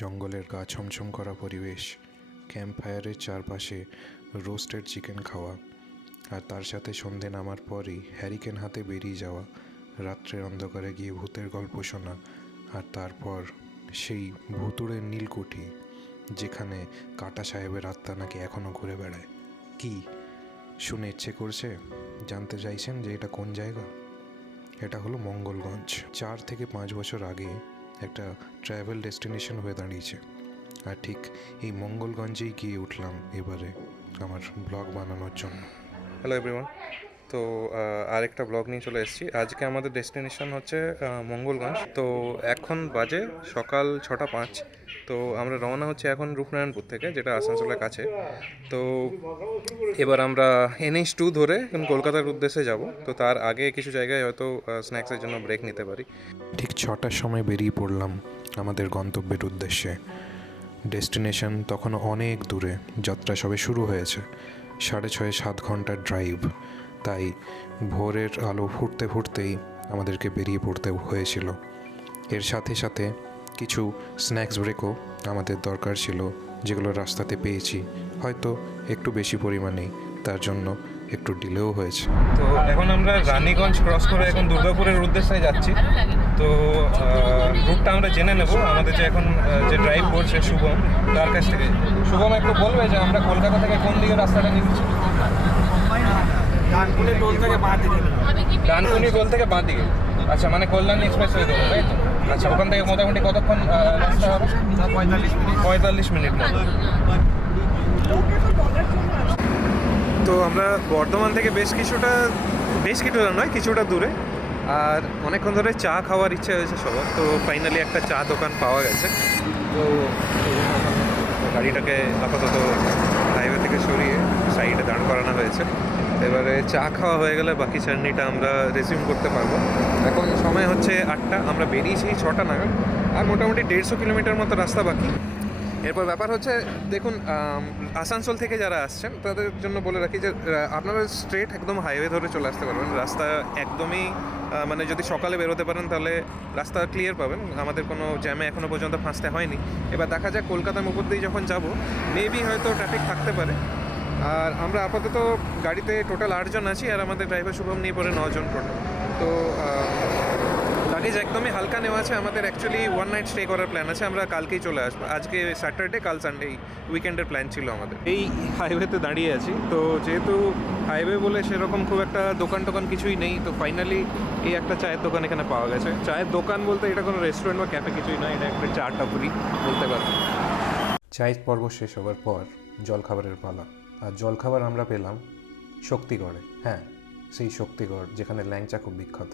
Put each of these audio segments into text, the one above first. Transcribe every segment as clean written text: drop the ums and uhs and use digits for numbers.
জঙ্গলের গা ছমছম করা পরিবেশ, ক্যাম্প ফায়ারের চারপাশে রোস্টেড চিকেন খাওয়া, আর তার সাথে সন্ধে নামার পরই হ্যারিকেন হাতে বেরিয়ে যাওয়া, রাত্রের অন্ধকারে গিয়ে ভূতের গল্প শোনা, আর তারপর সেই ভুতুড়ের নীলকুঠি যেখানে কাটা সাহেবের আত্মা নাকি এখনও ঘুরে বেড়ায়। কি শুনে ইচ্ছে করছে? জানতে চাইছেন যে এটা কোন জায়গা? এটা হলো মঙ্গলগঞ্জ। 4 থেকে 5 বছর আগে একটা ট্রাভেল ডেস্টিনেশন হয়ে দাঁড়িয়েছে। আর ঠিক এই মঙ্গলগঞ্জেই গিয়ে উঠলাম এবারে আমার ব্লগ বানানোর জন্য। হ্যালো এভরিওয়ান, তো আরেকটা ব্লগ নিয়ে চলে এসেছি। আজকে আমাদের ডেস্টিনেশন হচ্ছে মঙ্গলগঞ্জ। তো এখন বাজে সকাল 6:05। তো আমরা রওনা হচ্ছে এখন রূপনারায়ণপুর থেকে, যেটা আসানসোলের কাছে। তো এবার আমরা NH2 ধরে কলকাতার উদ্দেশ্যে যাব। তো তার আগে কিছু জায়গায় হয়তো স্ন্যাক্সের জন্য ব্রেক নিতে পারি। ঠিক 6টার সময় বেরিয়ে পড়লাম আমাদের গন্তব্যের উদ্দেশ্যে। ডেস্টিনেশন তখনও অনেক দূরে, যাত্রা সবে শুরু হয়েছে। 6.5-7 ঘন্টার ড্রাইভ। তাই ভোরের আলো ফুটতে ফুটতেই আমাদেরকে বেরিয়ে পড়তে হয়েছিল। এর সাথে সাথে কিছু স্ন্যাক্স ব্রেকও আমাদের দরকার ছিল, যেগুলো রাস্তাতে পেয়েছি, হয়তো একটু বেশি পরিমাণেই, তার জন্য একটু ডিলেও হয়েছে। তো এখন আমরা রানীগঞ্জ ক্রস করে এখন দুর্গাপুরের উদ্দেশ্যে যাচ্ছি। তো রুটটা আমরা জেনে নেব আমাদের যে এখন যে ড্রাইভ করছে শুভম, তার কাছ থেকে। শুভম একটু বলবে যে আমরা কলকাতা থেকে কোন দিকে রাস্তাটা নিচ্ছি? ডানকুনি টোল থেকে বাঁ দিকে। ডানকুনি টোল থেকে বাঁ দিকে। আচ্ছা, মানে কল্যাণ এক্সপ্রেস হয়ে দেবো, তাই তো? আচ্ছা, ওখান থেকে মোটামুটি কতক্ষণ রাস্তা হবে? 45 মিনিট মতো। তো আমরা বর্ধমান থেকে বেশ কিছুটা নয়, কিছুটা দূরে। আর অনেকক্ষণ ধরে চা খাওয়ার ইচ্ছে হয়েছে সবার। তো ফাইনালি একটা চা দোকান পাওয়া গেছে। তো গাড়িটাকে আপাতত হাইওয়ে থেকে সরিয়ে সাইডে দাঁড় করানো হয়েছে। এবারে চা খাওয়া হয়ে গেলে বাকি জার্নিটা আমরা রেজিউম করতে পারবো। এখন সময় হচ্ছে 8টা, আমরা বেরিয়েছি 6টা নাগাদ। আর মোটামুটি 150 কিলোমিটার মতো রাস্তা বাকি। এরপর ব্যাপার হচ্ছে, দেখুন, আসানসোল থেকে যারা আসছেন তাদের জন্য বলে রাখি যে আপনারা স্ট্রেট একদম হাইওয়ে ধরে চলে আসতে পারবেন। রাস্তা একদমই মানে যদি সকালে বেরোতে পারেন তাহলে রাস্তা ক্লিয়ার পাবেন। আমাদের কোনো জ্যামে এখনও পর্যন্ত ফাঁসতে হয়নি। এবার দেখা যাক কলকাতার উপর দিয়ে যখন যাব, মেবি হয়তো ট্রাফিক থাকতে পারে। আর আমরা আপাতত গাড়িতে টোটাল 8 জন আছি, আর আমাদের ড্রাইভার শুভম নিয়ে পড়ে 9 জন টোটাল। তো লাগেজ একদমই হালকা নেওয়া আছে। আমাদের অ্যাকচুয়ালি 1 নাইট স্টে করার প্ল্যান আছে। আমরা কালকেই চলে আসবো। আজকে স্যাটারডে, কাল সানডে, উইকেন্ডের প্ল্যান ছিল আমাদের। এই হাইওয়েতে দাঁড়িয়ে আছি। তো যেহেতু হাইওয়ে বলে সেরকম খুব একটা দোকান টোকান কিছুই নেই, তো ফাইনালি এই একটা চায়ের দোকান এখানে পাওয়া গেছে। চায়ের দোকান বলতে এটা কোনো রেস্টুরেন্ট বা ক্যাফে কিছুই নয়, এটা একটা চা টাপুরি বলতে পারবো। চায়ের পর্ব শেষ হওয়ার পর জলখাবারের পালা। আর জলখাবার আমরা পেলাম শক্তিগড়ে। হ্যাঁ, সেই শক্তিগড় যেখানে ল্যাংচা খুব বিখ্যাত।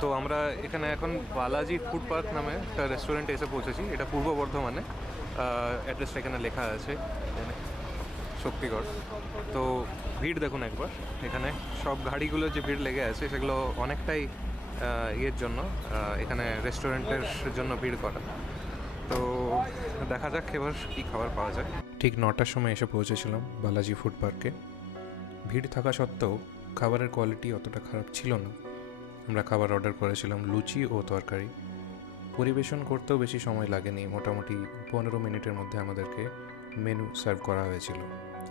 তো আমরা এখানে এখন বালাজি ফুড পার্ক নামে একটা রেস্টুরেন্টে এসে পৌঁছেছি। এটা পূর্ব বর্ধমানে। অ্যাড্রেসটা এখানে লেখা আছে, শক্তিগড়। তো ভিড় দেখুন একবার। এখানে সব গাড়িগুলো যে ভিড় লেগে আছে সেগুলো অনেকটাই ইয়ের জন্য, এখানে রেস্টুরেন্টের জন্য ভিড় করা। তো দেখা যাক এবার কী খাবার পাওয়া যায়। ঠিক 9টার সময় এসে পৌঁছেছিলাম বালাজি ফুড পার্কে। ভিড় থাকা সত্ত্বেও খাবারের কোয়ালিটি অতটা খারাপ ছিল না। আমরা খাবার অর্ডার করেছিলাম লুচি ও তরকারি। পরিবেশন করতেও বেশি সময় লাগেনি, মোটামুটি 15 মিনিটের মধ্যে আমাদেরকে মেনু সার্ভ করা হয়েছিল।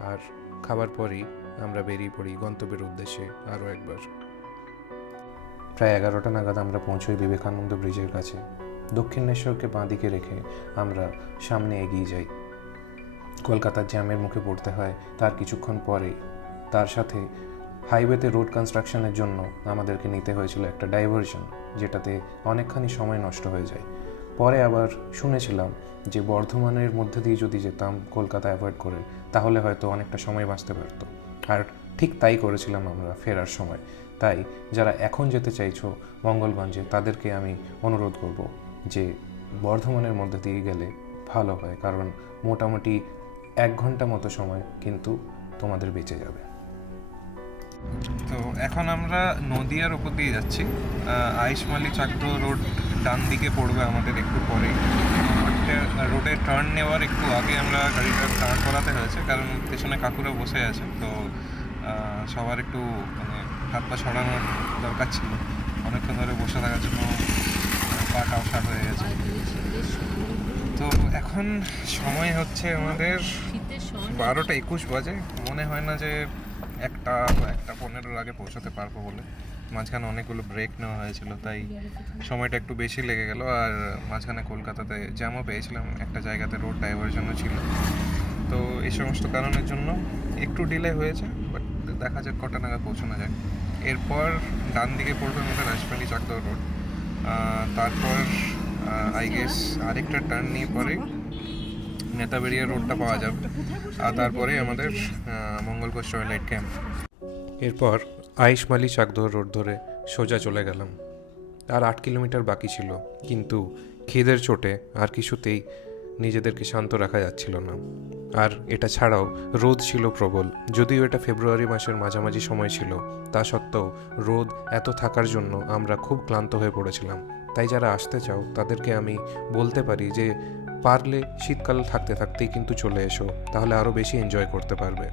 আর খাবার পরই আমরা বেরিয়ে পড়ি গন্তব্যের উদ্দেশ্যে আরও একবার। প্রায় 11টা নাগাদ আমরা পৌঁছই বিবেকানন্দ ব্রিজের কাছে। দক্ষিণেশ্বরকে বাঁ দিকে রেখে আমরা সামনে এগিয়ে যাই। কলকাতার জ্যামের মুখে পড়তে হয় তার কিছুক্ষণ পরেই। তার সাথে হাইওয়েতে রোড কনস্ট্রাকশনের জন্য আমাদেরকে নিতে হয়েছিল একটা ডাইভারশন, যেটাতে অনেকখানি সময় নষ্ট হয়ে যায়। পরে আবার শুনেছিলাম যে বর্ধমানের মধ্যে দিয়ে যদি যেতাম কলকাতা অ্যাভয়েড করে, তাহলে হয়তো অনেকটা সময় বাঁচতে পারতো। আর ঠিক তাই করেছিলাম আমরা ফেরার সময়। তাই যারা এখন যেতে চাইছো মঙ্গলগঞ্জে, তাদেরকে আমি অনুরোধ করব যে বর্ধমানের মধ্যে দিয়ে গেলে ভালো হয়, কারণ মোটামুটি 1 ঘন্টা মতো সময় কিন্তু তোমাদের বেঁচে যাবে। তো এখন আমরা নদিয়ার ওপর দিয়ে যাচ্ছি। আইসমালি চাকদো রোড ডান দিকে পড়বে আমাদের একটু পরে। রোডে টার্ন নেওয়ার একটু আগে আমরা গাড়িটা টার্ন করাতে হয়েছে, কারণ পেছনে কাকুরা বসে আছে। তো সবার একটু মানে হাত পা ছড়ানোর দরকার ছিল। অনেকক্ষণ ধরে বসে থাকার জন্য পাটা অসাড় হয়ে গেছে। এখন সময় হচ্ছে আমাদের 12:21 বাজে। মনে হয় না যে 1:15 আগে পৌঁছাতে পারবো বলে। মাঝখানে অনেকগুলো ব্রেক নেওয়া হয়েছিল, তাই সময়টা একটু বেশি লেগে গেল। আর মাঝখানে কলকাতাতে জ্যামও পেয়েছিলাম, একটা জায়গাতে রোড ডাইভারশনও ছিল। তো এই সমস্ত কারণের জন্য একটু ডিলে হয়েছে, বাট দেখা যাক কটা নাগাদ পৌঁছানো যায়। এরপর ডান দিকে পড়বে আমাদের রাজবাড়ি চাকদহ রোড। তারপর আই গেস আরেকটা টার্ন নিয়ে পরে নেতাবেড়িয়া রোডটা পাওয়া যাবে। আর তারপরে আমাদের মঙ্গলকোষ টয়লেট ক্যাম্প। এরপর আইশমালি চাকদহ রোড ধরে সোজা চলে গেলাম। আর 8 কিলোমিটার বাকি ছিল, কিন্তু খিদের চোটে আর কিছুতেই নিজেদেরকে শান্ত রাখা যাচ্ছিল না। আর এটা ছাড়াও রোদ ছিল প্রবল। যদিও এটা ফেব্রুয়ারি মাসের মাঝামাঝি সময় ছিল, তা সত্ত্বেও রোদ এত থাকার জন্য আমরা খুব ক্লান্ত হয়ে পড়েছিলাম। তাই যারা আসতে চাও তাদেরকে আমি বলতে পারি যে পারলে শীতকাল থাকতে থাকতেই কিন্তু চলে এসো, তাহলে আরও বেশি এনজয় করতে পারবে।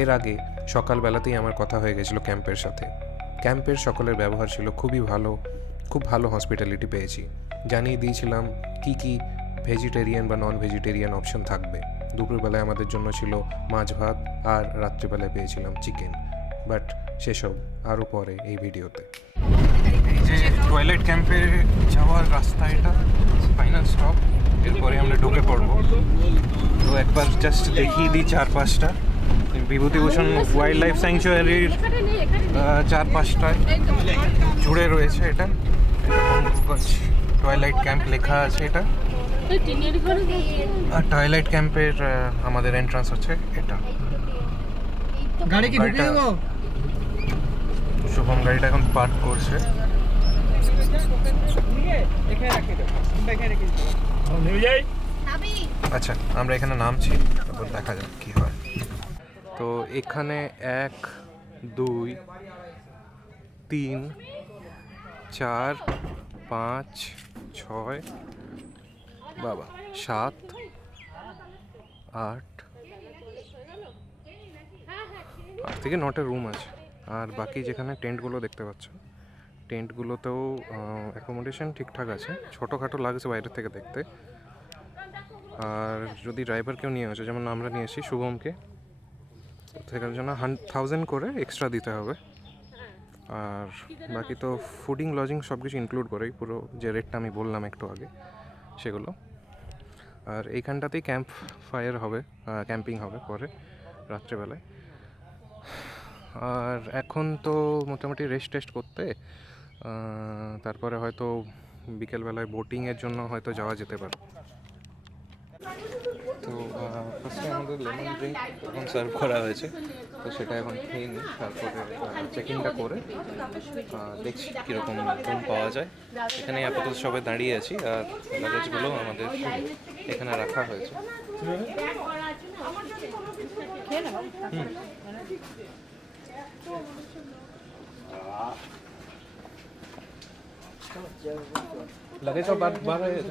এর আগে সকালবেলাতেই আমার কথা হয়ে গেছিলো ক্যাম্পের সাথে। ক্যাম্পের সকলের ব্যবহার ছিল খুবই ভালো, খুব ভালো হসপিটালিটি পেয়েছি। জানিয়ে দিয়েছিলাম কি কি ভেজিটেরিয়ান বা নন ভেজিটেরিয়ান অপশন থাকবে। দুপুরবেলায় আমাদের জন্য ছিল মাছ ভাত, আর রাত্রিবেলায় পেয়েছিলাম চিকেন। বাট সেসব আরও পরে এই ভিডিওতে। এই যে টয়লেট ক্যাম্পে যাওয়ার রাস্তা, এটা ফাইনাল স্টপ। এরপরে আমরা ঢুকে পড়বো। তো একবার জাস্ট দেখিয়ে দিই চারপাশটা। বিভূতিভূষণ ওয়াইল্ড লাইফ স্যাংচুয়ারির চারপাশটায় জুড়ে রয়েছে এটা। টয়লেট ক্যাম্প লেখা আছে এটা। আর টয়লেট ক্যাম্পের আমাদের এন্ট্রান্স হচ্ছে এটা। শুভম গাড়িটা এখন পার্ক করছে। আচ্ছা, আমরা এখানে নামছি, তারপর দেখা যাক কি হয়। তো এখানে 1 2 3 4 5 6 বাবা 7 8 থেকে 9টা রুম আছে। আর বাকি যেখানে টেন্টগুলো দেখতে পাচ্ছ, টেন্টগুলোতেও অ্যাকোমোডেশন ঠিকঠাক আছে। ছোটোখাটো লাগছে বাইরে থেকে দেখতে। আর যদি ড্রাইভারকেও নিয়ে আসে, যেমন আমরা নিয়ে আসি শুভমকে, সেখানের জন্য 1000 করে এক্সট্রা দিতে হবে। আর বাকি তো ফুডিং লজিং সব কিছু ইনক্লুড করেই, পুরো যে রেটটা আমি বললাম একটু আগে সেগুলো। আর এইখানটাতেই ক্যাম্প ফায়ার হবে, ক্যাম্পিং হবে পরে রাত্রেবেলায়। আর এখন তো মোটামুটি রেস্ট করতে, তারপরে হয়তো বিকেলবেলায় বোটিংয়ের জন্য হয়তো যাওয়া যেতে পারে। তো ফার্স্টে আমাদের লেমন ড্রিঙ্ক এখন সার্ভ করা হয়েছে, তো সেটা এখন খেয়ে নিই। তারপরে চেকিংটা করে দেখছি কীরকম রুম পাওয়া যায়। এখানে আপাতত সবাই দাঁড়িয়ে আছি, আর লাগেজগুলো আমাদের এখানে রাখা হয়েছে। লাগেজ সব বার হয়ে গেছে।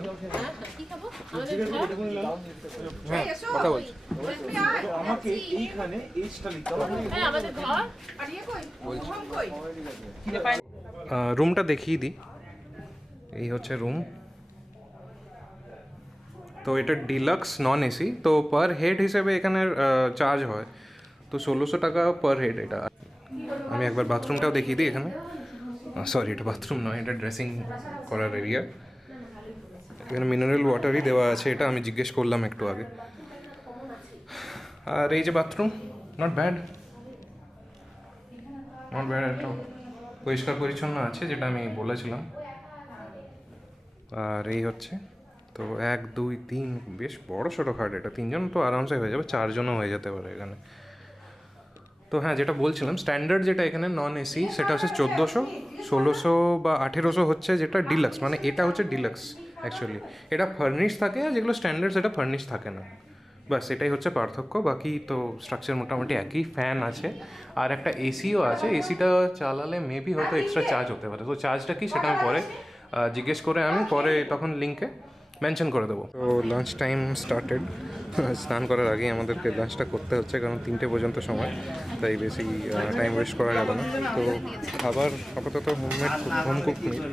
হ্যাঁ, কথা বলছি। আমাকে এইখানে এইটা নিতে হবে। রুমটা দেখিয়ে দিই। এই হচ্ছে রুম। তো এটা ডিলাক্স নন এসি। তো পার হেড হিসেবে এখানে চার্জ হয় তো 1600 টাকা পার হেড। এটা আমি একবার বাথরুমটাও দেখিয়ে দিই। এখানে সরি, এটা বাথরুম নয়, এটা ড্রেসিং করার এরিয়া। এখানে মিনারেল ওয়াটারই দেওয়া আছে, এটা আমি জিজ্ঞেস করলাম একটু আগে। আর এই যে বাথরুম, নট ব্যাড, একটা পরিষ্কার পরিচ্ছন্ন আছে, যেটা আমি বলেছিলাম। আর এই হচ্ছে, তো 1 2 3 বেশ বড় ছোটো খাট। এটা 3 জন তো আরামসে হয়ে যাবে, 4 জনও হয়ে যেতে পারে এখানে। তো হ্যাঁ, যেটা বলছিলাম, স্ট্যান্ডার্ড যেটা এখানে নন এসি সেটা হচ্ছে 1400, 1600 বা 1800 হচ্ছে যেটা ডিলাক্স। মানে এটা হচ্ছে ডিলাক্স অ্যাকচুয়ালি। এটা ফার্নিশ থাকে, আর যেগুলো স্ট্যান্ডার্ড সেটা ফার্নিশ থাকে না। বাস এটাই হচ্ছে পার্থক্য। বাকি তো স্ট্রাকচার মোটামুটি একই। ফ্যান আছে, আর একটা এসিও আছে। এসিটা চালালে মেবি হয়তো এক্সট্রা চার্জ হতে পারে। তো চার্জটা কি সেটা আমি পরে জিজ্ঞেস করে, আমি পরে তখন লিঙ্কে মেনশন করে দেবো। তো লাঞ্চ টাইম স্টার্টেড। স্নান করার আগেই আমাদেরকে লাঞ্চটা করতে হচ্ছে, কারণ 3টে পর্যন্ত সময়, তাই বেশি টাইম ওয়েস্ট করা গেল না। তো খাবার আপাতত হোম কুক মিল।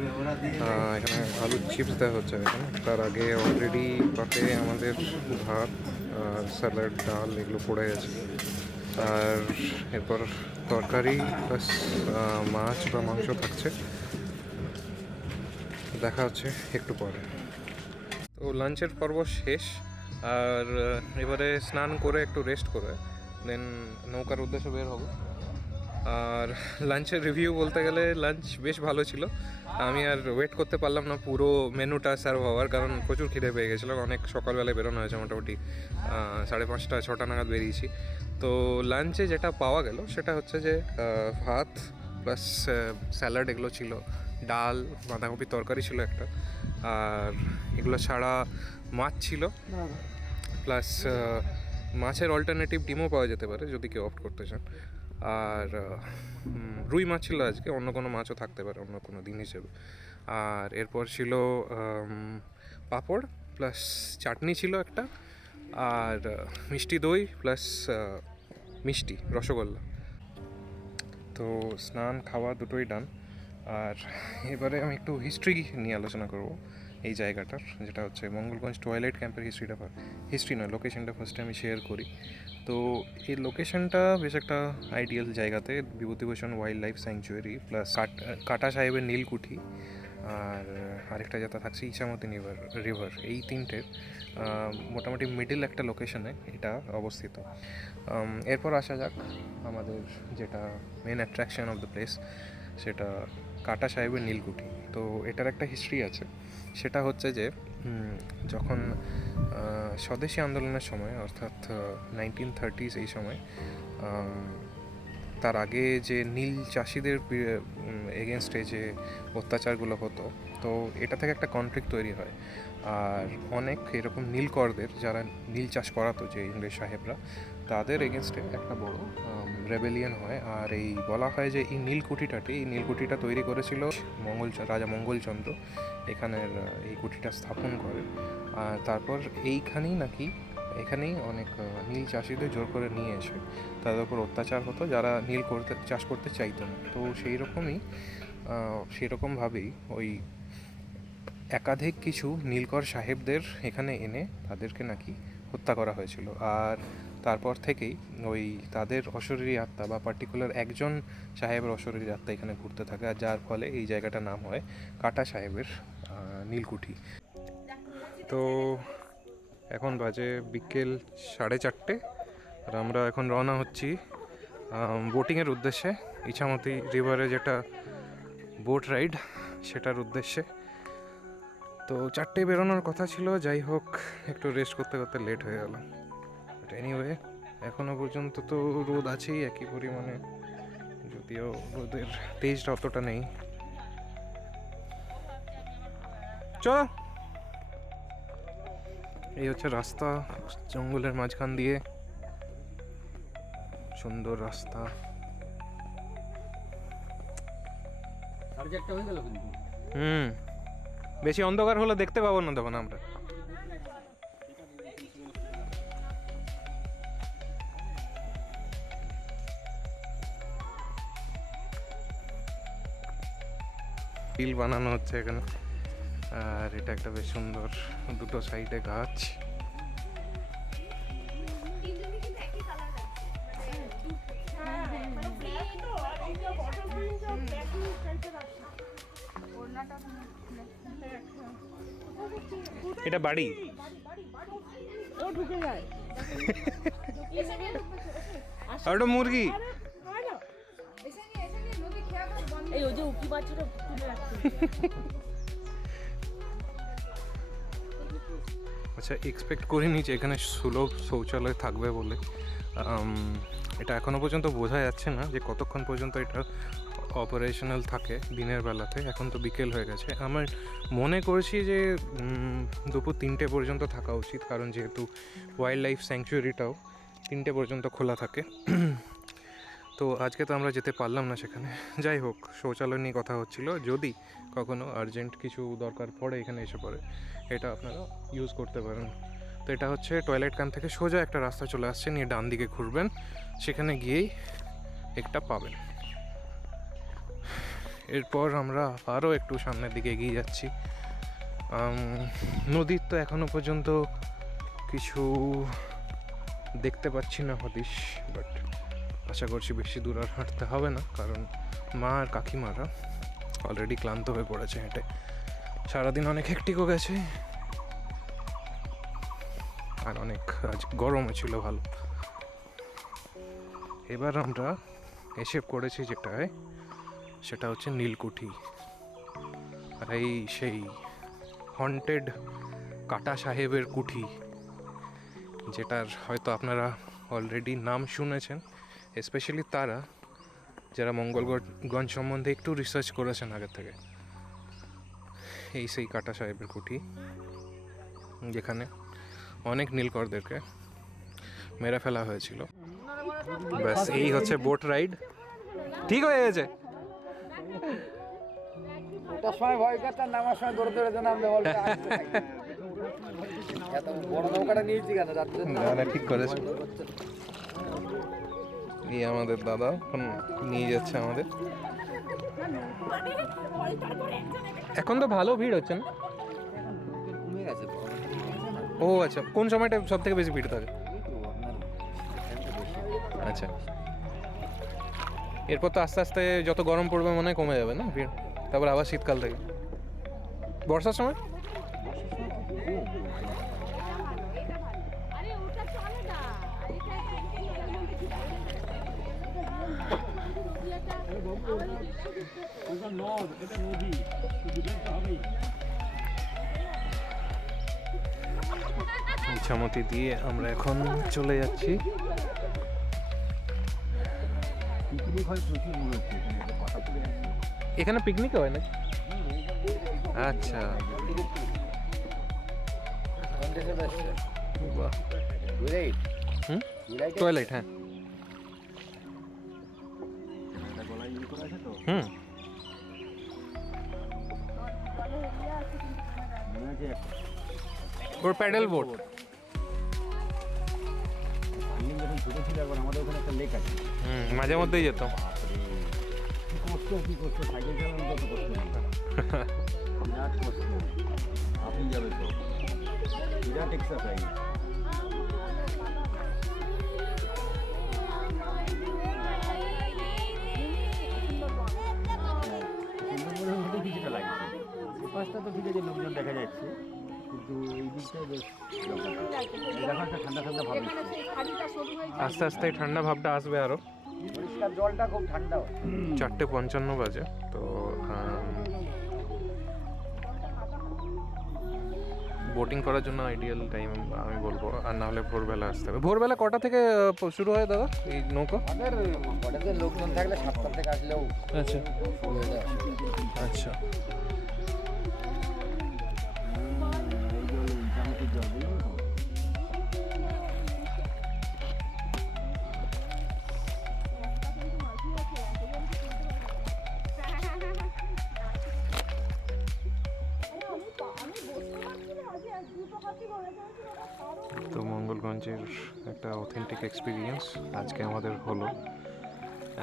এখানে আলুর চিপস দেওয়া হচ্ছে এখন। তার আগে অলরেডি পাতে আমাদের ভাত, স্যালাড, ডাল এগুলো পড়ে গেছে। আর এরপর তরকারি প্লাস মাছ বা মাংস থাকছে। দেখা হচ্ছে একটু পরে। তো লাঞ্চের পর্ব শেষ, আর এবারে স্নান করে একটু রেস্ট করে দেন নৌকার উদ্দেশ্যে বের হব। আর লাঞ্চের রিভিউ বলতে গেলে লাঞ্চ বেশ ভালো ছিল। আমি আর ওয়েট করতে পারলাম না পুরো মেনুটা সার্ভ হওয়ার, কারণ প্রচুর খিদে পেয়ে গেছিলাম। অনেক সকালবেলায় বেরোনো হয়েছে, মোটামুটি 5:30 6টা নাগাদ বেরিয়েছি। তো লাঞ্চে যেটা পাওয়া গেল সেটা হচ্ছে যে ভাত প্লাস স্যালাড এগুলো ছিল, ডাল, বাঁধাকপির তরকারি ছিল একটা, আর এগুলো ছাড়া মাছ ছিল, প্লাস মাছের অল্টারনেটিভ ডিমও পাওয়া যেতে পারে যদি কেউ অপ্ট করতে চান। আর রুই মাছ ছিল আজকে, অন্য কোনো মাছও থাকতে পারে অন্য কোনো দিন হিসেবে। আর এরপর ছিল পাঁপড় প্লাস চাটনি ছিল একটা, আর মিষ্টি দই প্লাস মিষ্টি রসগোল্লা। তো স্নান খাওয়া দুটোই ডান। আর এবারে আমি একটু হিস্ট্রি নিয়ে আলোচনা করব এই জায়গাটার, যেটা হচ্ছে মঙ্গলগঞ্জ টয়লেট ক্যাম্পের হিস্ট্রি নয়, লোকেশনটা ফার্স্টে আমি শেয়ার করি। তো এই লোকেশনটা বেশ একটা আইডিয়াল জায়গাতে, Bibhutibhushan wild life sanctuary plus কাটা সাহেবের নীলকুঠি, আর আরেকটা যেটা থাকছে ইছামতি রিভার, এই তিনটের মোটামুটি মিডিল একটা লোকেশনে এটা অবস্থিত। এরপর আসা যাক আমাদের যেটা main attraction of the place, সেটা কাটা সাহেবের নীলকুঠি। তো এটার একটা হিস্ট্রি আছে, সেটা হচ্ছে যে যখন স্বদেশী আন্দোলনের সময়, অর্থাৎ 1930s এই সময়, তার আগে যে নীল চাষিদের এগেনস্টে যে অত্যাচারগুলো হতো, তো এটা থেকে একটা কনফ্লিক্ট তৈরি হয়। আর অনেক এরকম নীলকরদের, যারা নীল চাষ করাতো যে ইংরেজ সাহেবরা, তাদের এগেনস্টে একটা বড় রেবেলিয়ন হয়। আর এই বলা হয় যে এই নীলকুঠিটা তৈরি করেছিল রাজা মঙ্গলচন্দ্র, এখানের এই কুঠিটা স্থাপন করে। আর তারপর এখানেই অনেক নীল চাষিদের জোর করে নিয়ে এসে তাদের উপর অত্যাচার হতো, যারা চাষ করতে চাইতো না। তো সেরকমভাবেই ওই একাধিক কিছু নীলকর সাহেবদের এখানে এনে তাদেরকে নাকি হত্যা করা হয়েছিল। আর তারপর থেকেই ওই তাদের অশরীরী আত্মা বা পার্টিকুলার একজন সাহেবের অশরীরী আত্মা এখানে ঘুরতে থাকে, আর যার ফলে এই জায়গাটার নাম হয় কাটা সাহেবের নীলকুঠি। তো এখন বাজে বিকেল 4:30, আর আমরা এখন রওনা হচ্ছি বোটিংয়ের উদ্দেশ্যে, ইছামতি রিভারে যেটা বোট রাইড সেটার উদ্দেশ্যে। তো 4টায় বেরোনোর কথা ছিল, যাই হোক একটু রেস্ট করতে করতে লেট হয়ে গেল। বাট এনিওয়ে, এখনও পর্যন্ত তো রোদ আছেই একই পরিমাণে, যদিও রোদের তেজটা অতটা নেই। চলো, এই হচ্ছে রাস্তা, জঙ্গলের মাঝখান দিয়ে সুন্দর রাস্তা। বেশি অন্ধকার হলে দেখতে পাবো না তখন আমরা। রিল বানানো হচ্ছে এখানে, আর এটা একটা বেশ সুন্দর, দুটো সাইডে গাছ। এটা বাড়ি, ও ঢুকে যায়। আর ওটা মুরগি। এই ওই যে উকি বাচ্চাটা তুলে রাখছে। আচ্ছা, এক্সপেক্ট করিনি যে এখানে সুলভ শৌচালয় থাকবে বলে। এটা এখনও পর্যন্ত বোঝা যাচ্ছে না যে কতক্ষণ পর্যন্ত এটা অপারেশনাল থাকে দিনের বেলাতে। এখন তো বিকেল হয়ে গেছে, আমার মনে করছি যে দুপুর 3টে পর্যন্ত থাকা উচিত, কারণ যেহেতু ওয়াইল্ড লাইফ স্যাংচুয়ারিটাও 3টে পর্যন্ত খোলা থাকে। তো আজকে তো আমরা যেতে পারলাম না সেখানে। যাই হোক, শৌচালয় নিয়ে কথা হচ্ছিল, যদি কখনো আর্জেন্ট কিছু দরকার পড়ে এখানে এসে পড়ে, এটা আপনারা ইউজ করতে পারেন। তো এটা হচ্ছে টয়লেট কান থেকে সোজা একটা রাস্তা চলে আসছে, নিয়ে ডান দিকে ঘুরবেন, সেখানে গিয়েই একটা পাবেন। এরপর আমরা আরও একটু সামনের দিকে এগিয়ে যাচ্ছি। নদীর তো এখনও পর্যন্ত কিছু দেখতে পাচ্ছি না হদিশ, বাট আশা করছি বেশি দূর আর হাঁটতে হবে না, কারণ মা আর কাকিমারা অলরেডি ক্লান্ত হয়ে পড়েছে হেঁটে। সারাদিন অনেক হেক্টিকও গেছে, আর অনেক আজ গরমও ছিল ভালো। এবার আমরা এসে পড়েছি যেটায়, সেটা হচ্ছে নীলকুঠি। আর এই সেই হন্টেড কাটা সাহেবের কুঠি, যেটার হয়তো আপনারা অলরেডি নাম শুনেছেন, স্পেশালি তারা যারা মঙ্গলগঞ্জ সম্বন্ধে একটু রিসার্চ করেছেন আগে থেকে। এই সেই কাটা সাহেবের কুঠি, যেখানে অনেক নীলকরদেরকে মেরে ফেলা হয়েছিল। ব্যাস, এই হচ্ছে বোট রাইড। ঠিক হয়ে গেছে। ওটার সময় ভয় করতাম, নামার সময় দৌড়ে দৌড়ে নামলে এত বড় নৌকাটা নিয়েছি কেন রাত্রে? না, ঠিক করেছে। এই আমাদের দাদা এখন নিয়ে যাচ্ছে আমাদের। এখন তো ভালো ভিড় হচ্ছে না? কমে গেছে। ও আচ্ছা, কোন সময়টা সব থেকে বেশি ভিড় থাকে? আচ্ছা, এরপর তো আস্তে আস্তে যত গরম পড়বে মনে হয় কমে যাবে না ভিড়, তারপর আবার শীতকাল থেকে বর্ষার সময়। আরে ওটা চলে না, ইছামতি দিয়ে আমরা এখন চলে যাচ্ছি। এখানে পিকনিক হয় না? আচ্ছা, বাহ। হুম, টয়লেট, হ্যাঁ। হুম, ওর প্যাডেল বোট। যখন ছোট ছিল একবার আমাদের ওখানে একটা লেক আছে, মাঝে মধ্যেই যেতাম। কি করতো সাইকেল চালানো কত কষ্ট, বিরাট কষ্ট। আপনি যাবে তো বিরাট এক্সারসাইজ। কিছুটা লাগছে, পাঁচটা তো ঠিক আছে, লোকজন দেখা যাচ্ছে, কিন্তু এই দিকটা বেশ দেখা একটা ঠান্ডা ঠান্ডা ভাব দিচ্ছে। আস্তে আস্তে ঠান্ডা ভাবটা আসবে আরো। পরিষ্কার জলটা খুব ঠান্ডা। 4:55 বাজে, তো বোটিং করার জন্য আইডিয়াল টাইম আমি বলবো, আর না হলে ভোরবেলা আসতে হবে। ভোরবেলা কটা থেকে শুরু হয় দাদা এই নৌকা? আমাদের হঠাৎ লোকজন থাকলে 7টা থেকে আসলেও আচ্ছা শুরু হয়ে যায়। আচ্ছা, তো মঙ্গলগঞ্জের একটা অথেন্টিক এক্সপিরিয়েন্স আজকে আমাদের হলো।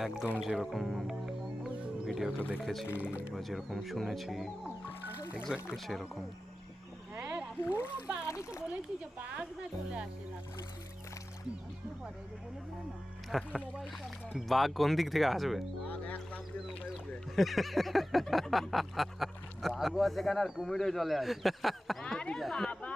একদম যেরকম ভিডিওতে দেখেছি বা যেরকম শুনেছি এক্স্যাক্টলি সেরকম। হ্যাঁ খুব, আমি তো বলেছি যে বাঘ না চলে আসে না। বাঘ কোন দিক থেকে আসবে? বাঘও আছে কেন, আর কুমিরও চলে আসে। আরে বাবা,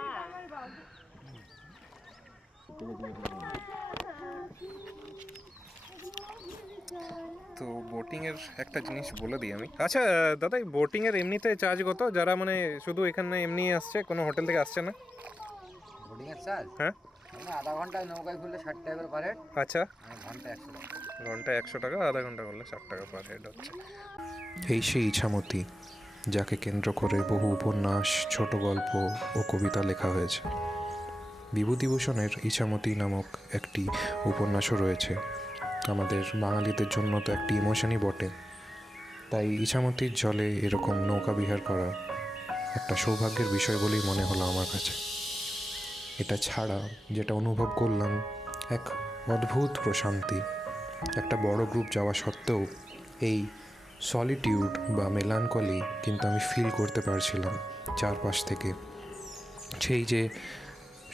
তো বোটিংয়ের একটা জিনিস বলে দিই আমি। আচ্ছা দাদা, এই বোটিংয়ের এমনিতে চার্জ কত, যারা মানে শুধু এখানে এমনি আসছে, কোনো হোটেল থেকে আসছে না? বোটিং এর চার্জ? হ্যাঁ, আমরা আধা ঘন্টায় নৌকায় খুললে 60 টাকা করে পার হেড, আচ্ছা। আর ঘন্টায় 100 টাকা। ঘন্টায় 100 টাকা, আধা ঘন্টা করলে 60 টাকা পার হেড হচ্ছে। এই সেই ইছামতি, যাকে কেন্দ্র করে বহু উপন্যাস, ছোট গল্প ও কবিতা লেখা হয়েছে। বিভূতিভূষণের ইছামতি নামক একটি উপন্যাসও রয়েছে, আমাদের বাঙালিদের জন্য তো একটি ইমোশনই বটে। তাই ইছামতির জলে এরকম নৌকা বিহার করা একটা সৌভাগ্যের বিষয় বলেই মনে হলো আমার কাছে। এটা ছাড়া যেটা অনুভব করলাম, এক অদ্ভুত প্রশান্তি। একটা বড় গ্রুপ যাওয়া সত্ত্বেও এই সলিটিউড বা মেলানকলি কিন্তু আমি ফিল করতে পারছিলাম চারপাশ থেকে। সেই যে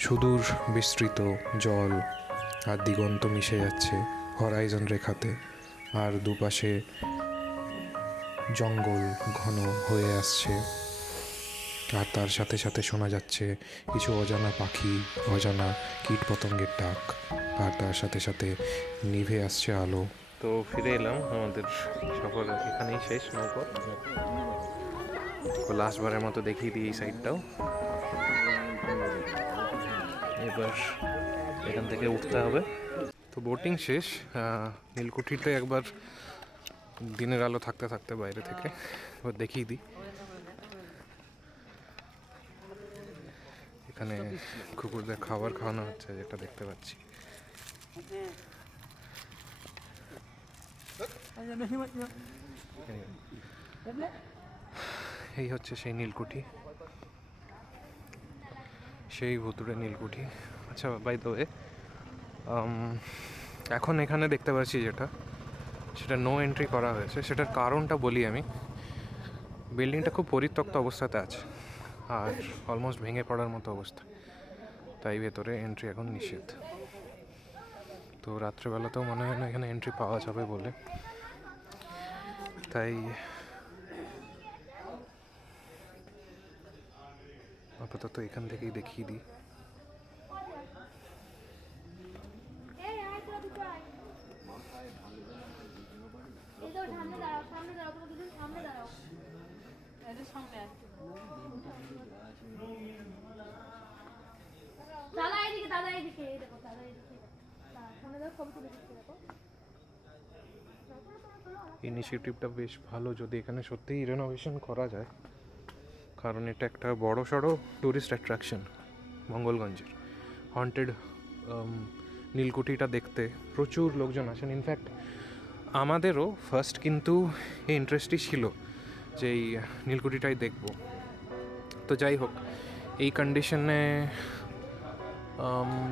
সুদূর বিস্তৃত জল আর দিগন্ত মিশে যাচ্ছে হরাইজন রেখাতে, আর দুপাশে জঙ্গল ঘন হয়ে আসছে, আর তার সাথে সাথে শোনা যাচ্ছে কিছু অজানা পাখি, অজানা কীটপতঙ্গের ডাক, আর তার সাথে সাথে নিভে আসছে আলো। তো ফিরে এলাম, আমাদের সফর এখানেই শেষ। নৌকর লাস্টবারের মতো দেখিয়ে দিই এই সাইডটাও। এবার এখান থেকে উঠতে হবে। তো বোটিং শেষ। নীলকুঠিতে একবার দিনের আলো থাকতে থাকতে বাইরে থেকে এবার দেখিয়ে দিই। এখানে কুকুরদের খাবার খাওয়ানো হচ্ছে, যেটা দেখতে পাচ্ছি। এই হচ্ছে সেই নীলকুঠি, সেই ভুতুড়ে নীলকুঠি। আচ্ছা, বাই দ্য ওয়ে, এখন এখানে দেখতে পাচ্ছি যেটা, সেটা নো এন্ট্রি করা হয়েছে। সেটার কারণটা বলি আমি। বিল্ডিংটা খুব পরিত্যক্ত অবস্থাতে আছে আর অলমোস্ট ভেঙে পড়ার মতো অবস্থা, তাই ভেতরে এন্ট্রি এখন নিষেধ। তো রাত্রেবেলাতেও মনে হয় না এখানে এন্ট্রি পাওয়া যাবে বলে, তাই আপাতত এখান থেকেই দেখিয়ে দিই। দাদা এদিকে, দাদা এদিকে, এই দেখো দাদা এদিকে। ফোনে দেখো, ছবি তুলে দিচ্ছে দেখো। ইনিশিয়েটিভটা বেশ ভালো যদি এখানে সত্যিই রেনোভেশন করা যায়, কারণ এটা একটা বড় সড়ো ট্যুরিস্ট অ্যাট্রাকশন মঙ্গলগঞ্জের। হন্টেড নীলকুঠিটা দেখতে প্রচুর লোকজন আসেন। ইনফ্যাক্ট আমাদেরও ফার্স্ট কিন্তু এই ইন্টারেস্টই ছিল যে এই নীলকুঠিটাই দেখব। তো যাই হোক, এই কন্ডিশনে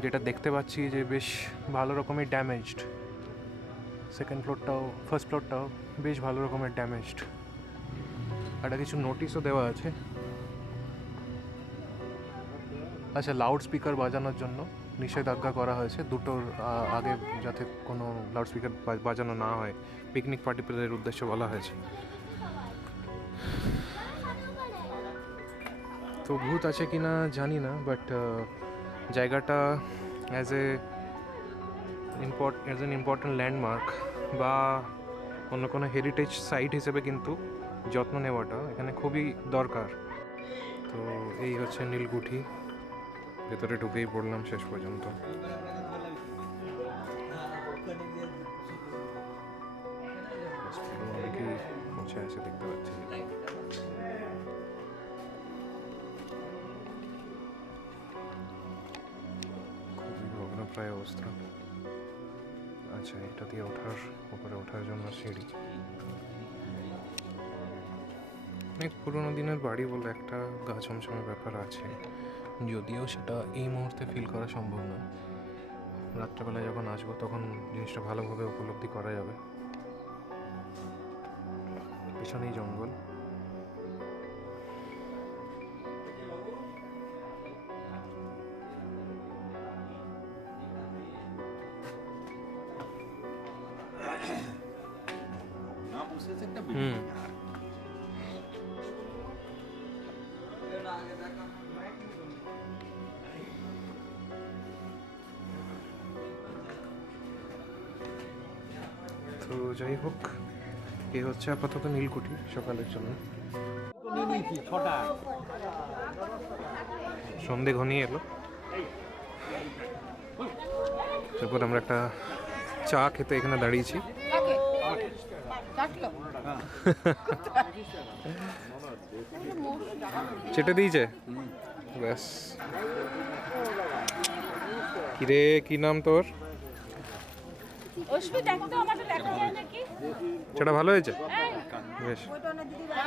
যেটা দেখতে পাচ্ছি যে বেশ ভালো রকমের ড্যামেজড। সেকেন্ড ফ্লোরটাও, ফার্স্ট ফ্লোরটাও বেশ ভালো রকমের ড্যামেজড। একটা কিছু নোটিশও দেওয়া আছে। আচ্ছা, লাউড স্পিকার বাজানোর জন্য নিষেধাজ্ঞা করা হয়েছে। দুটোর আগে যাতে কোনো লাউড স্পিকার বাজানো না হয়, পিকনিক পার্টিদের উদ্দেশ্যে বলা হয়েছে। তো ভূত আছে কি না জানি না, বাট জায়গাটা অ্যাজ অ্যান ইম্পর্ট্যান্ট ল্যান্ডমার্ক বা অন্য কোনো হেরিটেজ সাইট হিসেবে কিন্তু যত্ন নেওয়াটা এখানে খুবই দরকার। তো এই হচ্ছে নীলকুঠি, ভেতরে ঢুকেই পড়লাম শেষ পর্যন্ত। অনেকেই পৌঁছে আছে দেখতে পাচ্ছি। খুবই ভগ্নপ্রায় অবস্থা। আচ্ছা, এটা দিয়ে উপরে ওঠার জন্য সিঁড়ি। অনেক পুরোনো দিনের বাড়ি বলে একটা গা ছমছমের ব্যাপার আছে, যদিও সেটা এই মুহূর্তে ফিল করা সম্ভব না। রাত্রেবেলায় যখন আসবো তখন জিনিসটা ভালোভাবে উপলব্ধি করা যাবে। পিছনেই জঙ্গল। তো যাই হোক, এ হচ্ছে আপাতত নীলকুঠি সকালের জন্য। সন্ধে ঘনিয়ে এলো, তারপর আমরা একটা চা খেতে এখানে দাঁড়িয়েছি। চেটে দিয়েছে ব্যাস। কিরে, কি নাম তোর? অশ্মি দেখতো আমাকে দেখা যায় নাকি? সেটা ভালো হয়েছে বেশ।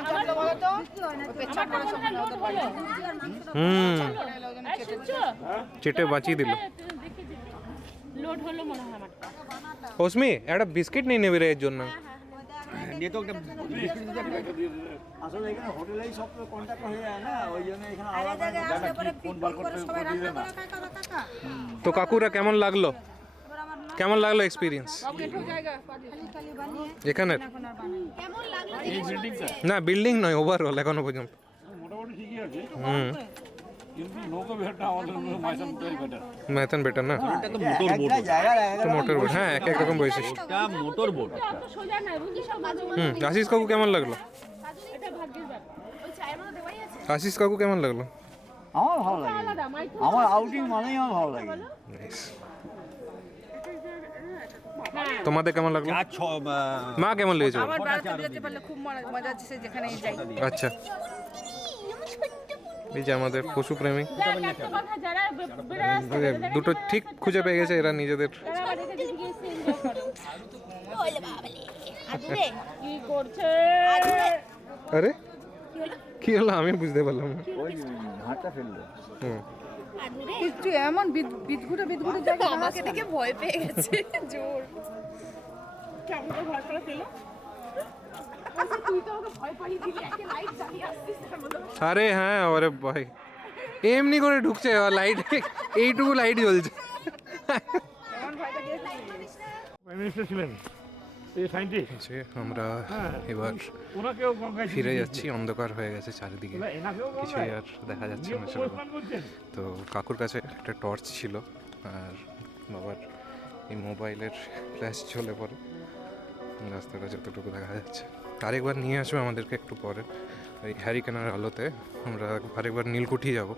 আমারটা মনে হয় লোড হলো। হুম এই শুনছো? চেটে বাঁচিয়ে দিল। দেখি লোড হলো মনে হয় আমারটা। অস্মি একটা বিস্কিট নিয়ে নেবে রে এর জন্য। নিয়ে তো একটা বিস্কুট দিতে আসলে এখানে হোটেলেই সব কন্ট্যাক্ট হয়ে যায় না, ওই জন্য এখানে আলাদা জায়গা কি ফোন বার করতে দিবে না। তো কাকুরা কেমন লাগলো, কেমন লাগলো এক্সপিরিয়েন্স এখানের? এই বিল্ডিংটা না বিল্ডিং নয়, ওভারঅল এখনো পর্যন্ত। মোটামুটি ঠিকই আছে, হুম কিন্তু নৌকা বিহারটা আমাদের মাইসান তৈরি বেটার। ম্যাথন বেটার না, এটা তো মোটর বোট, তো মোটর বোট, হ্যাঁ এক এক রকম বৈশিষ্ট্য। এটা মোটর বোট। অত সোজা না বুঝলি, সব মাঝে মাঝে আশিস কাকু কেমন লাগলো? এটা ভাগ্যের ব্যাপার। ওই চায়ের মধ্যে দেওয়াই আছে। আশিস কাকু কেমন লাগলো? আমার ভালো লাগে, আলাদা মাইক্রো আমার আউটিং মানেই আমার ভালো লাগে। তোমাদের কেমন লাগলো? মা কেমন লেগেছে? আমার বেড়াতে বেরোতে পারলে খুব মজা হচ্ছে, সে যেখানেই যাই। আচ্ছা, এই যে আমাদের পশুপ্রেমী দেখ একটা কথা, যারা বেড়ে আসছে দুটো ঠিক খুঁজে পেয়ে গেছে এরা নিজেদের। তারা আবার দেখে দেখে এসে এনজয় করে। কি করছে? আরে কি হলো আমি বুঝতে পারলাম না। ওই হাতটা ফেললো। হুম একটু এমন বিদঘুটে জায়গা আমাকে দেখে ভয় পেয়ে গেছে জোর। কেমন করে ভয় করে পেলো? আচ্ছা, তুই তো ওকে ভয় পাইয়ে দিলি, একটা লাইট জ্বালিয়ে আসছিস তার মধ্যে। আরে হ্যাঁ, ওরে ভাই এমনি করে ঢুকছে লাইট, এইটুকু লাইট জ্বলছে। প্রাইম মিনিস্টার ছিলেন এই সাইন্টিস্ট, যে আমরা এবার ওনাকেও গঙ্গায় ফিরে যাচ্ছি, অন্ধকার হয়ে গেছে চারিদিকে, এনাকেও কিছুই আর দেখা যাচ্ছে না সেরকম। করছেন। তো কাকুর কাছে একটা টর্চ ছিল আর বাবার এই মোবাইলের ফ্ল্যাশ চলে পড়ে, রাস্তাটা যতটুকু দেখা যাচ্ছে। আরেকবার নিয়ে আসবে আমাদেরকে একটু পরে, ওই হ্যারিকেনের আলোতে আমরা আরেকবার নীলকুঠি যাব।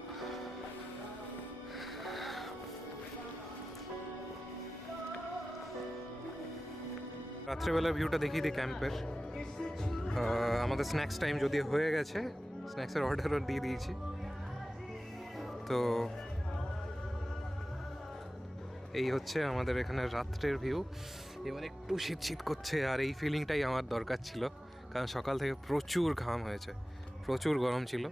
রাত্রেবেলার ভিউটা দেখিয়ে দিই ক্যাম্পের। আমাদের স্ন্যাক্স টাইম যদি হয়ে গেছে, স্ন্যাক্সের অর্ডারও দিয়ে দিয়েছি। তো এই হচ্ছে আমাদের এখানে রাত্রের ভিউ। এবার একটু শীত শীত করছে, আর এই ফিলিংটাই আমার দরকার ছিল, কারণ সকাল থেকে প্রচুর ঘাম হয়েছে, প্রচুর গরম ছিল।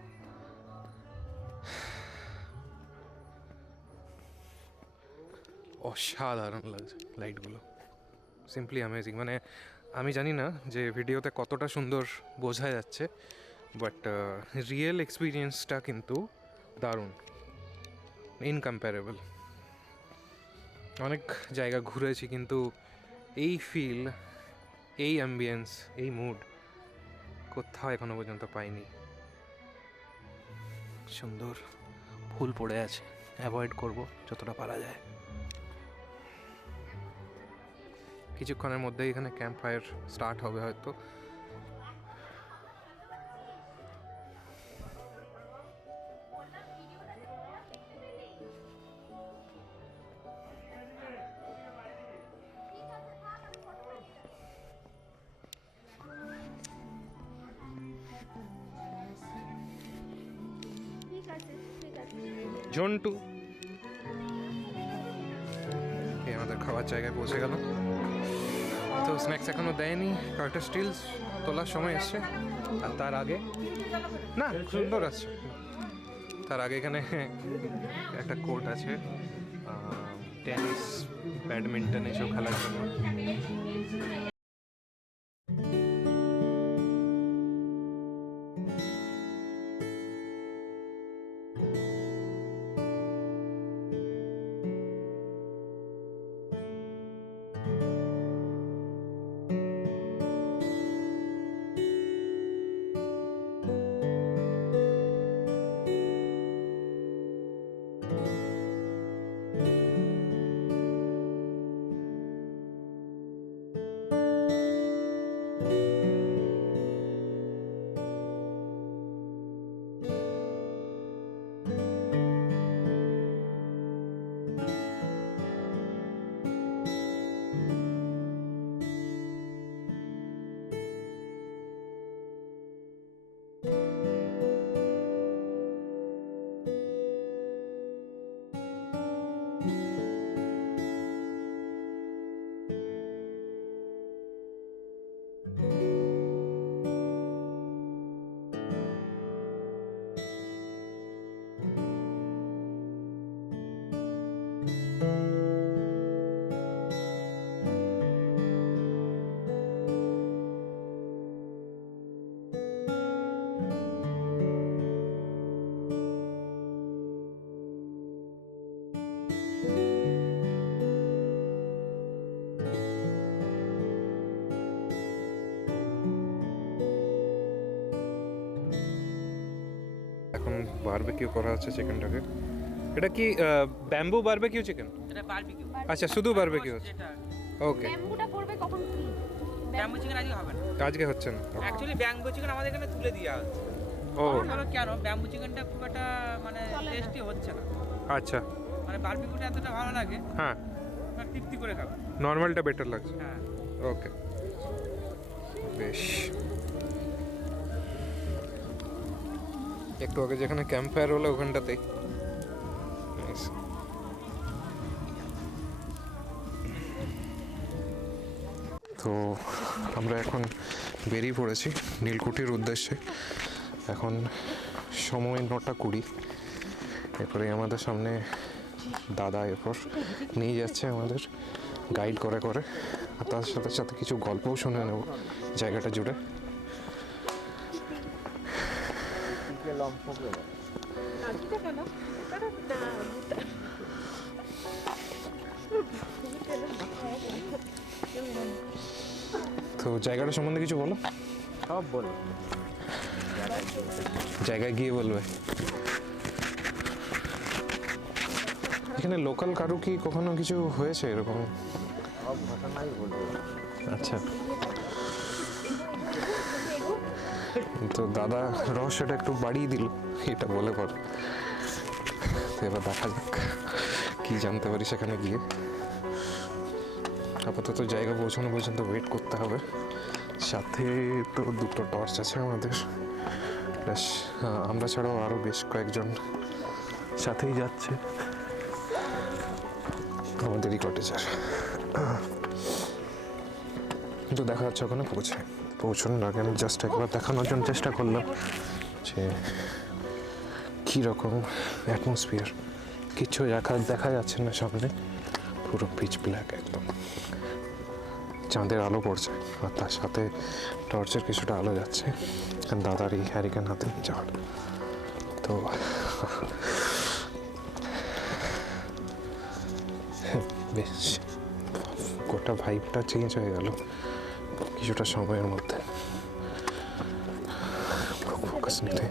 অসাধারণ লাগছে লাইটগুলো, সিম্পলি অ্যামেজিং। মানে আমি জানি না যে ভিডিওতে কতটা সুন্দর বোঝা যাচ্ছে, বাট রিয়েল এক্সপিরিয়েন্সটা কিন্তু দারুণ, ইনকম্প্যারেবল। অনেক জায়গা ঘুরেছি কিন্তু এই ফিল, এই অ্যাম্বিয়েন্স, এই মুড কোথাও এখনো পর্যন্ত পাইনি। সুন্দর ফুল পড়ে আছে, অ্যাভয়েড করব যতটা পারা যায়। কিছুক্ষণের মধ্যেই এখানে ক্যাম্প ফায়ার স্টার্ট হবে হয়তো। জন্টু এই আমাদের খাওয়ার জায়গায় পৌঁছে গেল। তো স্ন্যাক্স এখনো দেয়নি, কয়েকটা স্টিলস তোলার সময় এসছে, আর তার আগে না সুন্দর আসছে। তার আগে এখানে একটা কোর্ট আছে, টেনিস, ব্যাডমিন্টন এসব খেলার জন্য। বারবিকিউ করা হচ্ছে চিকেনটাকে। এটা কি ব্যাম্বু বারবিকিউ চিকেন? এটা বারবিকিউ আচ্ছা, শুধু বারবিকিউ হচ্ছে। যেটা ওকে, ব্যাম্বুটা করবে কখন কি? ব্যাম্বু চিকেন আজকে হবে না। আজকে হচ্ছে না। অ্যাকচুয়ালি ব্যাম্বু চিকেন আমাদের এখানে তুলে দেওয়া হচ্ছে। ও কারণ কেন ব্যাম্বু চিকেনটা খুব একটা মানে টেস্টি হচ্ছে না, আচ্ছা, মানে বারবিকিউটা এতটা ভালো লাগে, হ্যাঁ, মানে তৃপ্তি করে খাবে। নর্মালটা বেটার লাগছে। হ্যাঁ, ওকে, বেশ। একটু আগে যেখানে ক্যাম্প ফায়ার হলো ওখানটাতেই। Nice. তো আমরা এখন বেরিয়ে পড়েছি নীলকুঠির উদ্দেশ্যে। এখন সময় 9:20। এরপরে আমাদের সামনে দাদা এরপর নিয়ে যাচ্ছে আমাদের গাইড করে করে, আর তার সাথে সাথে কিছু গল্পও শুনে নেব জায়গাটা জুড়ে। তো জায়গাটা সম্বন্ধে কিছু বলো। সব বলো, জায়গায় গিয়ে বলবে। এখানে লোকাল কারো কি কখনো কিছু হয়েছে এরকম? সব ঘটনাই বলবো। আচ্ছা, তো দাদা রহস্যটা একটু বাড়িয়ে দিল এটা বলে পর। তো এবার দেখা যাক কি জানতে পারি সেখানে গিয়ে। আপাতত জায়গা পৌঁছানো পর্যন্ত ওয়েট করতে হবে। সাথে তো 2টো টর্চ আছে আমাদের, বেশ আমরা ছাড়াও আরও বেশ কয়েকজন সাথেই যাচ্ছে আমাদেরই কটেজার। কিন্তু দেখা যাচ্ছে ওখানে পৌঁছানোর আগে আমি জাস্ট একবার দেখানোর জন্য চেষ্টা করলাম যে কীরকম অ্যাটমসফিয়ার। কিছু দেখা যাচ্ছে না সামনে, পুরো পিচ ব্ল্যাক একদম। চাঁদের আলো পড়ছে আর তার সাথে টর্চের কিছুটা আলো যাচ্ছে, দাদার এই হ্যারিকেন হাতে যাওয়ার। তো বেশ গোটা ভাইবটা চেঞ্জ হয়ে গেল কিছুটা সময়ের মধ্যে। ফোকাস নিতে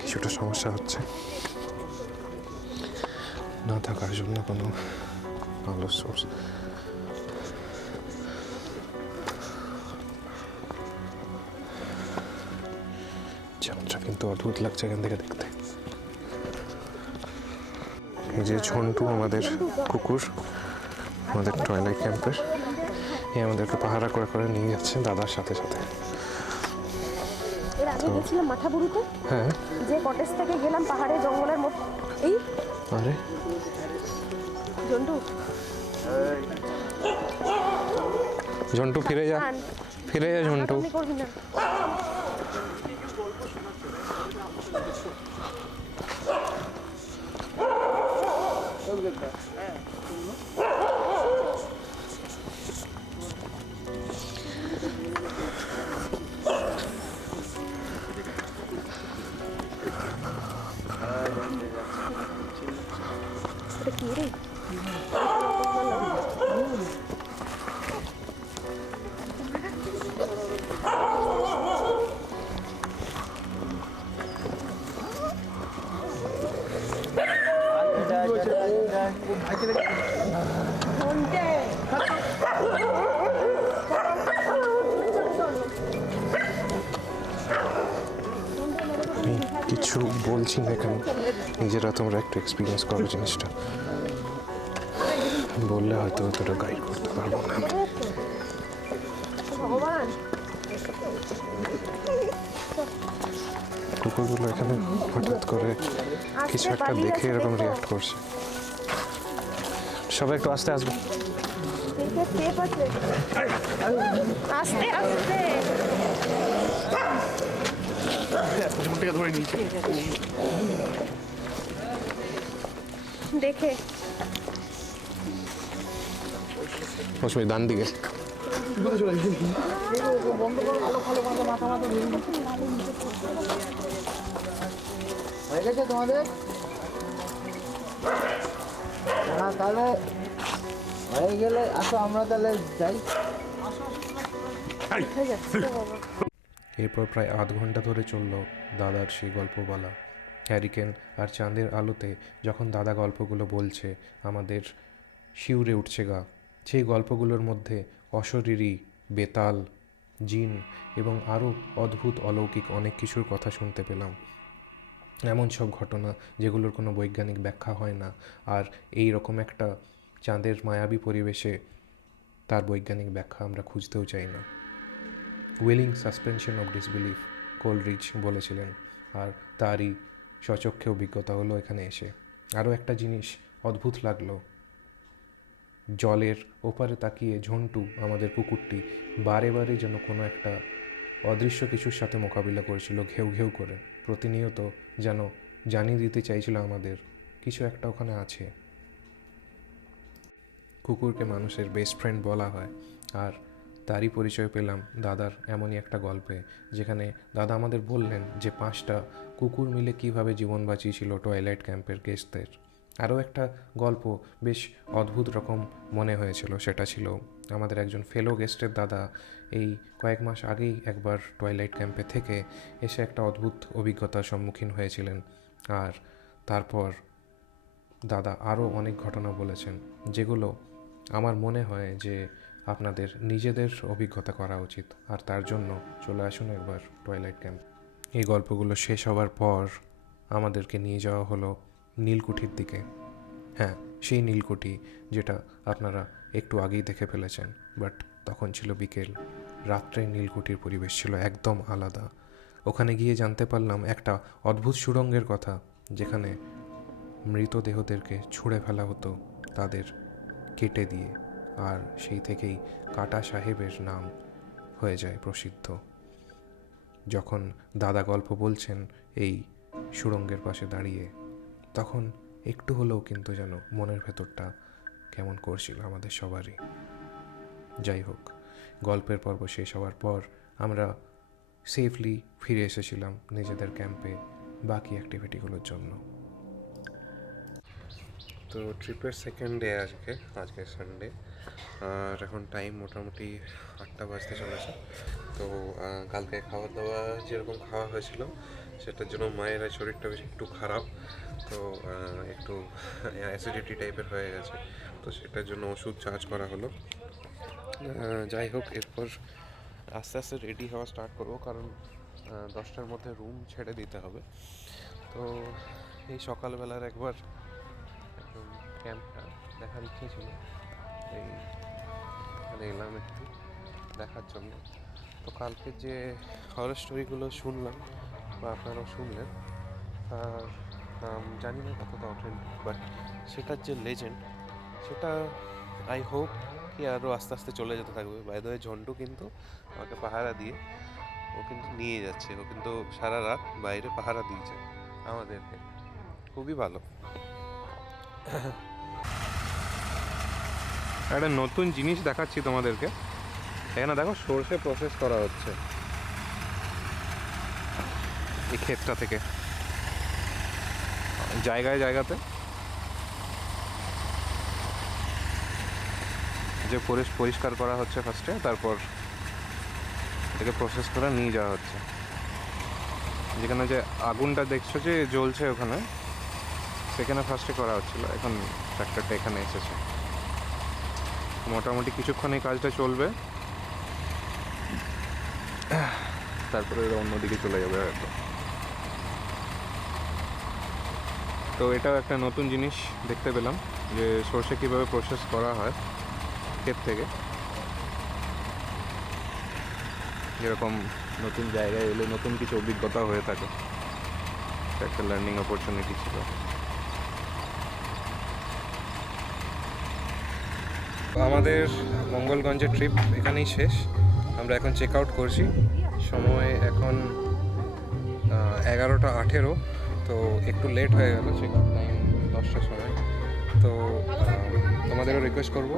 কিছুটা সমস্যা হচ্ছে, না থাকার জন্য কোনো আলোর সোর্স। চাঁদটা কিন্তু অদ্ভুত লাগছে এখান থেকে দেখতে। এই যে ঝন্টু আমাদের কুকুর, আমাদের টয়লেট ক্যাম্পের, এই আমাদেরকে পাহারা করে করে নিয়ে যাচ্ছে দাদার সাথে সাথে। এর আগে গেছিলাম মাথাবুরুতে, হ্যাঁ, যে কটেজ থেকে গেলাম পাহাড়ে জঙ্গলের মধ্যে। এই আরে জন্টু ঝন্টু ফিরে যা, ফিরে যা ঝন্টু। আপনি করবি না। এটা কি রে? আমি কিছু বলছি না এখানে, নিজেরা তোমরা একটু এক্সপিরিয়েন্স করো জিনিসটা। বললে হয়তো অতটা গাইড করতে পারবো না। ভগবান, কুকুরগুলো এখানে হঠাৎ করে কিছু একটা দেখে এরকম রিয়াক্ট করছে। সবাই একটু আস্তে আসবে। দেখে স্টেপ আছে। আস্তে আস্তে দেখে মৌসুমি ডান দিকে। হয়ে গেছে তোমাদের? না তাহলে হয়ে গেলে আসো, আমরা তাহলে যাই। এরপর প্রায় আধ ঘন্টা ধরে চলল দাদার সেই গল্প বলা হ্যারিকেন আর চাঁদের আলোতে যখন দাদা গল্পগুলো বলছে আমাদের শিউরে উঠছে গা। সেই গল্পগুলোর মধ্যে অশরীরী, বেতাল, জিন এবং আরও অদ্ভুত অলৌকিক অনেক কিছুর কথা শুনতে পেলাম। এমন সব ঘটনা যেগুলোর কোনো বৈজ্ঞানিক ব্যাখ্যা হয় না, আর এই রকম একটা চাঁদের মায়াবী পরিবেশে তার বৈজ্ঞানিক ব্যাখ্যা আমরা খুঁজতেও চাই না। উইলিং সাসপেনশন অফ ডিসবিলিফ কোলরিচ বলেছিলেন, আর তারই স্বচক্ষে অভিজ্ঞতা হলো এখানে এসে। আরও একটা জিনিস অদ্ভুত লাগলো, জলের ওপারে তাকিয়ে ঝন্টু, আমাদের কুকুরটি, বারে বারে যেন কোনো একটা অদৃশ্য কিছুর সাথে মোকাবিলা করেছিল, ঘেউ ঘেউ করে। প্রতিনিয়ত যেন জানিয়ে দিতে চাইছিল আমাদের কিছু একটা ওখানে আছে। কুকুরকে মানুষের বেস্ট ফ্রেন্ড বলা হয়, আর তারই পরিচয় পেলাম দাদার এমনই একটা গল্পে, যেখানে দাদা আমাদের বললেন যে 5টা কুকুর মিলে কিভাবে জীবন বাঁচিয়েছিল টয়লাইট ক্যাম্পের গেস্টদের। আরও একটা গল্প বেশ অদ্ভুত রকম মনে হয়েছিল, সেটা ছিল আমাদের একজন ফেলো গেস্টের দাদা এই কয়েক মাস আগেই একবার টয়লাইট ক্যাম্পে থেকে এসে একটা অদ্ভুত অভিজ্ঞতার সম্মুখীন হয়েছিলেন। আর তারপর দাদা আরও অনেক ঘটনা বলেছেন, যেগুলো আমার মনে হয় যে আপনাদের নিজেদের অভিজ্ঞতা করা উচিত, আর তার জন্য চলে আসুন একবার টয়লাইট ক্যাম্প। এই গল্পগুলো শেষ হওয়ার পর আমাদেরকে নিয়ে যাওয়া হলো নীলকুঠির দিকে। হ্যাঁ, সেই নীলকুঠি যেটা আপনারা একটু আগেই দেখে ফেলেছেন, বাট তখন ছিল বিকেল। রাত্রে নীলকুঠির পরিবেশ ছিল একদম আলাদা। ওখানে গিয়ে জানতে পারলাম একটা অদ্ভুত সুড়ঙ্গের কথা, যেখানে মৃতদেহদেরকে ছুঁড়ে ফেলা হতো তাদের কেটে দিয়ে, আর সেই থেকেই কাটা সাহেবের নাম হয়ে যায় প্রসিদ্ধ। যখন দাদা গল্প বলছেন এই সুড়ঙ্গের পাশে দাঁড়িয়ে, তখন একটু হলেও কিন্তু যেন মনের ভেতরটা কেমন করছিল আমাদের সবারই। যাই হোক, গল্পের পর্ব শেষ হওয়ার পর আমরা সেফলি ফিরে এসেছিলাম নিজেদের ক্যাম্পে বাকি অ্যাক্টিভিটিগুলোর জন্য। তো ট্রিপের সেকেন্ড ডে আজকে সানডে, আর এখন টাইম মোটামুটি 8টা বাজতে চলেছে। তো কালকে খাওয়া দাওয়া যেরকম খাওয়া হয়েছিল সেটার জন্য মায়ের শরীরটা বেশ একটু খারাপ, তো একটু অ্যাসিডিটি টাইপের হয়ে গেছে, তো সেটার জন্য ওষুধ চার্জ করা হলো। যাই হোক, এরপর আস্তে আস্তে রেডি হওয়া স্টার্ট করবো, কারণ 10টার মধ্যে রুম ছেড়ে দিতে হবে। তো এই সকালবেলার একবার ক্যাম্পটা দেখার ইচ্ছে ছিল, এই মানে এলাম একটু দেখার জন্য। তো কালকে যে হরর স্টোরিগুলো শুনলাম বা আপনারাও শুনলেন, তার নাম জানি না কতটা অথেন্টিক, বাট সেটার যে লেজেন্ড সেটা আই হোপ কি আরও আস্তে আস্তে চলে যেতে থাকবে। বাই দ্য ওয়ে, ঝন্টু কিন্তু আমাকে পাহারা দিয়ে ও কিন্তু নিয়ে যাচ্ছে, ও কিন্তু সারা রাত বাইরে পাহারা দিয়েছে আমাদেরকে, খুবই ভালো। একটা নতুন জিনিস দেখাচ্ছি তোমাদেরকে, এখানে দেখো সর্ষে প্রসেস করা হচ্ছে এই ক্ষেতটা থেকে, জায়গায় জায়গাতে যে পরিষ্কার করা হচ্ছে ফার্স্টে, তারপর এটাকে প্রসেস করে নিয়ে যাওয়া হচ্ছে। যেখানে যে আগুনটা দেখছো যে জ্বলছে ওখানে, সেখানে ফার্স্টে করা হচ্ছিল, এখন ট্র্যাক্টরটা এখানে এসেছে। মোটামুটি কিছুক্ষণ এই কাজটা চলবে, তারপরে অন্যদিকে চলে যাবে হয়তো। তো এটাও একটা নতুন জিনিস দেখতে পেলাম, যে সর্ষে কীভাবে প্রসেস করা হয় ক্ষেত থেকে। যেরকম নতুন জায়গায় এলে নতুন কিছু অভিজ্ঞতা হয়ে থাকে, একটা লার্নিং অপরচুনিটি ছিল। আমাদের মঙ্গলগঞ্জের ট্রিপ এখানেই শেষ, আমরা এখন চেক আউট করছি। সময় এখন 11:18, তো একটু লেট হয়ে গেল, চেক আউট টাইম 10টার সময়। তো তোমাদেরও রিকোয়েস্ট করবো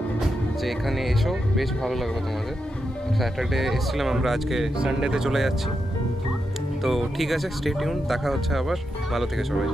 যে এখানে এসো, বেশ ভালো লাগবে তোমাদের। স্যাটারডে এসেছিলাম আমরা, আজকে সানডেতে চলে যাচ্ছি। তো ঠিক আছে, স্টে টিউন, দেখা হচ্ছে আবার। ভালো থেকে সবাই।